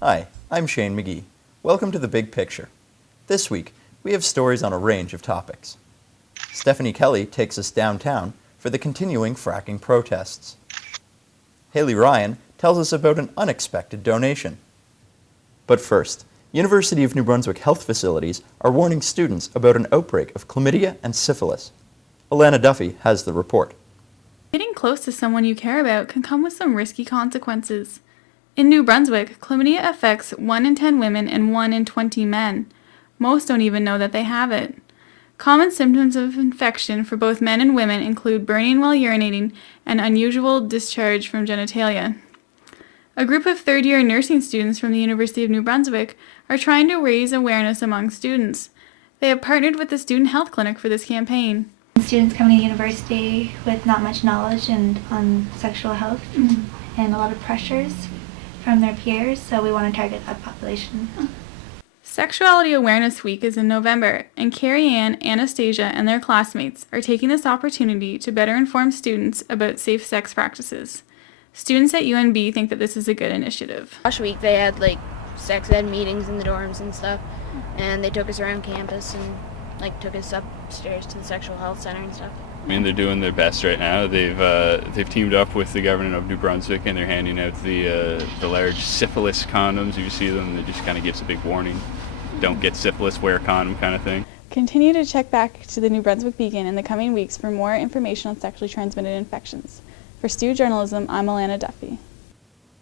Hi, I'm Shane Magee. Welcome to The Big Picture. This week, we have stories on a range of topics. Stephanie Kelly takes us downtown for the continuing fracking protests. Haley Ryan tells us about an unexpected donation. But first, University of New Brunswick health facilities are warning students about an outbreak of chlamydia and syphilis. Alana Duffy has the report. Getting close to someone you care about can come with some risky consequences. In New Brunswick, chlamydia affects 1 in 10 women and 1 in 20 men. Most don't even know that they have it. Common symptoms of infection for both men and women include burning while urinating and unusual discharge from genitalia. A group of third-year nursing students from the University of New Brunswick are trying to raise awareness among students. They have partnered with the Student Health Clinic for this campaign. Students coming to university with not much knowledge on sexual health and a lot of pressures from their peers, so we want to target that population. Sexuality Awareness Week is in November, and Carrie Ann, Anastasia, and their classmates are taking this opportunity to better inform students about safe sex practices. Students at UNB think that this is a good initiative. Last week they had sex ed meetings in the dorms and stuff, and they took us around campus and took us upstairs to the sexual health center and stuff. I mean, they're doing their best right now. They've teamed up with the government of New Brunswick, and they're handing out the large syphilis condoms. You see them, it just kind of gives a big warning. Don't get syphilis, wear a condom kind of thing. Continue to check back to the New Brunswick Beacon in the coming weeks for more information on sexually transmitted infections. For Stu Journalism, I'm Alana Duffy.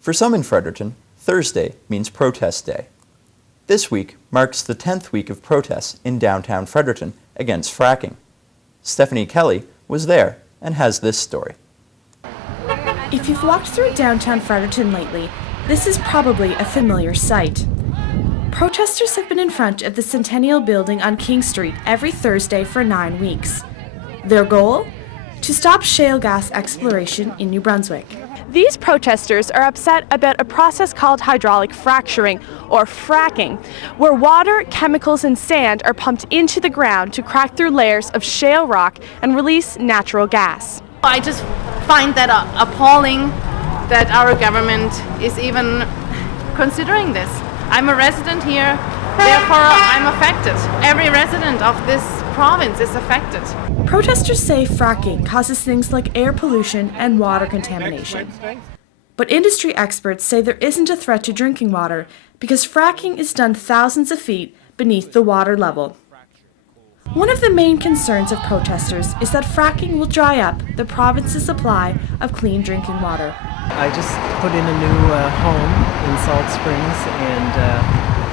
For some in Fredericton, Thursday means Protest Day. This week marks the 10th week of protests in downtown Fredericton against fracking. Stephanie Kelly was there and has this story. If you've walked through downtown Fredericton lately, this is probably a familiar sight. Protesters have been in front of the Centennial Building on King Street every Thursday for 9 weeks. Their goal? To stop shale gas exploration in New Brunswick. These protesters are upset about a process called hydraulic fracturing, or fracking, where water, chemicals, and sand are pumped into the ground to crack through layers of shale rock and release natural gas. I just find that appalling that our government is even considering this. I'm a resident here, therefore I'm affected. Every resident of this province is affected. Protesters say fracking causes things like air pollution and water contamination. But industry experts say there isn't a threat to drinking water because fracking is done thousands of feet beneath the water level. One of the main concerns of protesters is that fracking will dry up the province's supply of clean drinking water. I just put in a new home in Salt Springs, and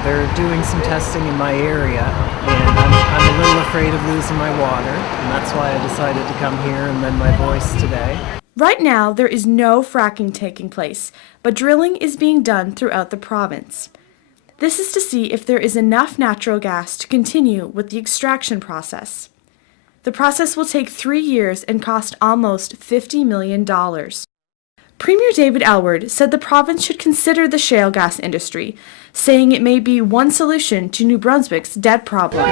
they're doing some testing in my area, and I'm a little afraid of losing my water, and that's why I decided to come here and lend my voice today. Right now, there is no fracking taking place, but drilling is being done throughout the province. This is to see if there is enough natural gas to continue with the extraction process. The process will take 3 years and cost almost $50 million. Premier David Elward said the province should consider the shale gas industry, saying it may be one solution to New Brunswick's debt problem.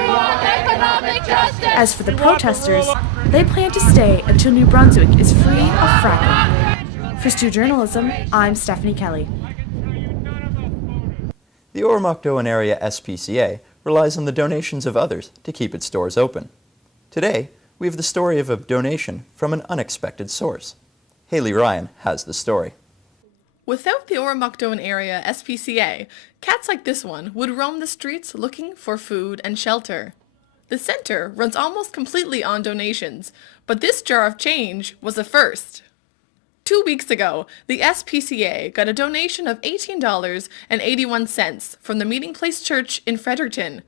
As for the protesters, they plan to stay until New Brunswick is free of fracking. For Stu Journalism, I'm Stephanie Kelly. The Oromocto Area SPCA relies on the donations of others to keep its doors open. Today, we have the story of a donation from an unexpected source. Haley Ryan has the story. Without the Oromocto Area SPCA, cats like this one would roam the streets looking for food and shelter. The center runs almost completely on donations, but this jar of change was a first. 2 weeks ago, the SPCA got a donation of $18.81 from the Meeting Place Church in Fredericton.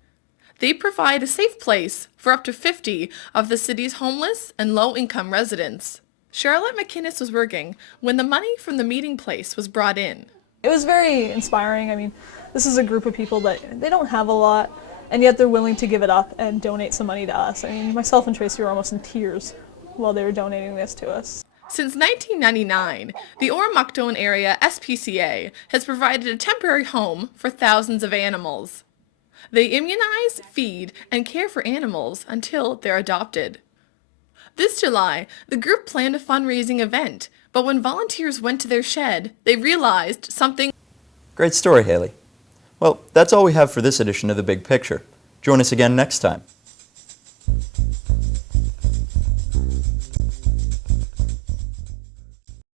They provide a safe place for up to 50 of the city's homeless and low-income residents. Charlotte McInnes was working when the money from the meeting place was brought in. It was very inspiring. I mean, this is a group of people that they don't have a lot, and yet they're willing to give it up and donate some money to us. I mean, myself and Tracy were almost in tears while they were donating this to us. Since 1999, the Oromocto Area SPCA has provided a temporary home for thousands of animals. They immunize, feed, and care for animals until they're adopted. This July, the group planned a fundraising event, but when volunteers went to their shed, they realized something. Great story, Haley. Well, that's all we have for this edition of The Big Picture. Join us again next time.